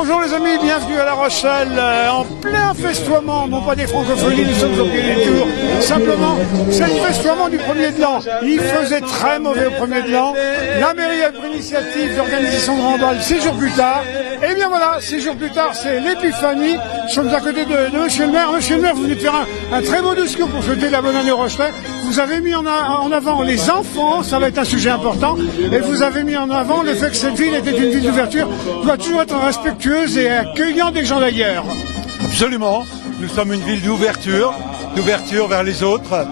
Bonjour les amis, bienvenue à La Rochelle, en plein festoiement, non pas des francophonies, nous sommes au pied des tours, simplement c'est le festoiement du premier de l'an. Il faisait très mauvais au premier de l'an, la mairie a pris l'initiative d'organiser son grand bal 6 jours plus tard, et bien voilà, 6 jours plus tard c'est l'épiphanie, nous sommes à côté de monsieur le maire. Monsieur le maire, vous venez de faire un très beau discours pour souhaiter la bonne année au Rochelais. Vous avez mis en avant les enfants, ça va être un sujet important, et vous avez mis en avant le fait que cette ville était une ville d'ouverture, doit toujours être respectueuse et accueillant des gens d'ailleurs. Absolument, nous sommes une ville d'ouverture vers les autres,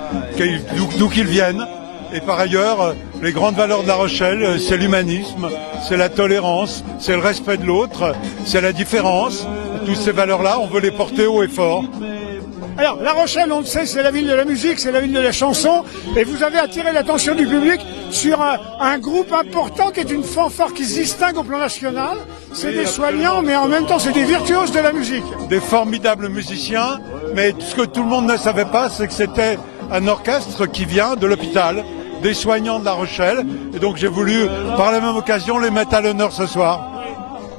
d'où qu'ils viennent. Et par ailleurs, les grandes valeurs de La Rochelle, c'est l'humanisme, c'est la tolérance, c'est le respect de l'autre, c'est la différence. Toutes ces valeurs-là, on veut les porter haut et fort. Alors, La Rochelle, on le sait, c'est la ville de la musique, c'est la ville de la chanson, et vous avez attiré l'attention du public sur un groupe important qui est une fanfare qui se distingue au plan national. C'est des soignants, mais en même temps, c'est des virtuoses de la musique. Des formidables musiciens, mais ce que tout le monde ne savait pas, c'est que c'était un orchestre qui vient de l'hôpital, des soignants de La Rochelle, et donc j'ai voulu, par la même occasion, les mettre à l'honneur ce soir.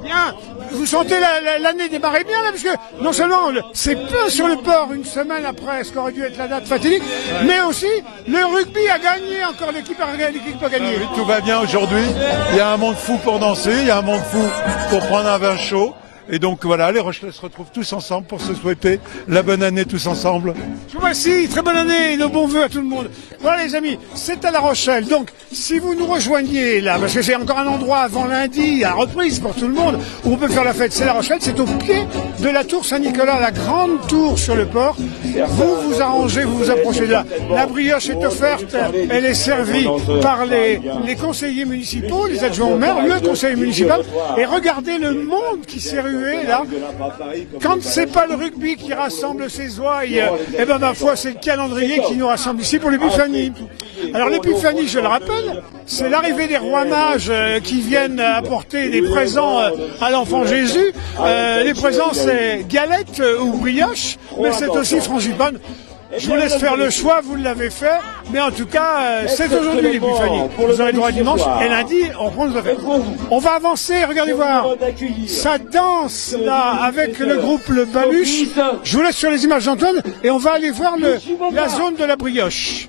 Bien. Vous sentez l'année démarrer bien là, parce que non seulement c'est plein sur le port une semaine après ce qu'aurait dû être la date fatidique, mais aussi le rugby a gagné encore, l'équipe a gagné. Oui, tout va bien aujourd'hui, il y a un monde fou pour danser, il y a un monde fou pour prendre un vin chaud. Et donc voilà, les Rochelais se retrouvent tous ensemble pour se souhaiter la bonne année tous ensemble. Voici, très bonne année et de bons vœux à tout le monde. Voilà les amis, c'est à La Rochelle. Donc si vous nous rejoignez là, parce que c'est encore un endroit avant lundi, à reprise pour tout le monde, où on peut faire la fête, c'est La Rochelle, c'est au pied de la tour Saint-Nicolas, la grande tour sur le port. Vous vous arrangez, vous vous approchez de là. La brioche est offerte, elle est servie par les conseillers municipaux, les adjoints au maire, le conseiller municipal. Et regardez le monde qui s'est rué là. Quand c'est pas le rugby qui rassemble ces ouailles, eh ben ma foi c'est le calendrier qui nous rassemble ici pour l'épiphanie. Alors l'épiphanie, je le rappelle, c'est l'arrivée des rois mages qui viennent apporter des présents à l'enfant Jésus. Les présents c'est galette ou brioche, mais c'est aussi frangipane. Je vous laisse faire le choix, vous l'avez fait, mais en tout cas, c'est aujourd'hui l'épiphanie. Vous aurez le droit dimanche, et lundi, on prend nos affaires. On va avancer, regardez voir, ça danse là avec le groupe Le Baluche. Je vous laisse sur les images d'Antoine, et on va aller voir la zone de la brioche.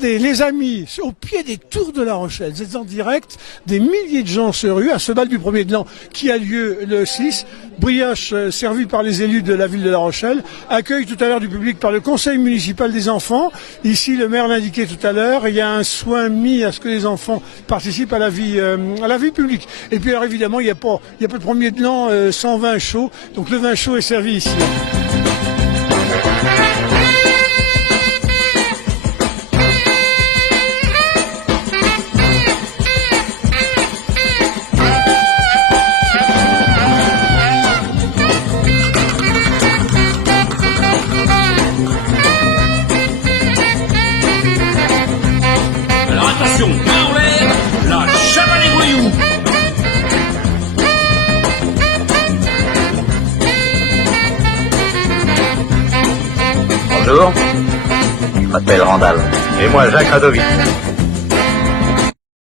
Les amis, au pied des tours de La Rochelle, vous êtes en direct, des milliers de gens se ruent à ce bal du premier de l'an qui a lieu le 6. Brioche servie par les élus de la ville de La Rochelle, accueil tout à l'heure du public par le conseil municipal des enfants. Ici, le maire l'indiquait tout à l'heure, il y a un soin mis à ce que les enfants participent à la vie publique. Et puis alors évidemment, il n'y a pas de premier de l'an sans vin chaud, donc le vin chaud est servi ici. Attention, main en l'air, la chape des voyous. Bonjour, je m'appelle Randall. Et moi Jacques Radovic.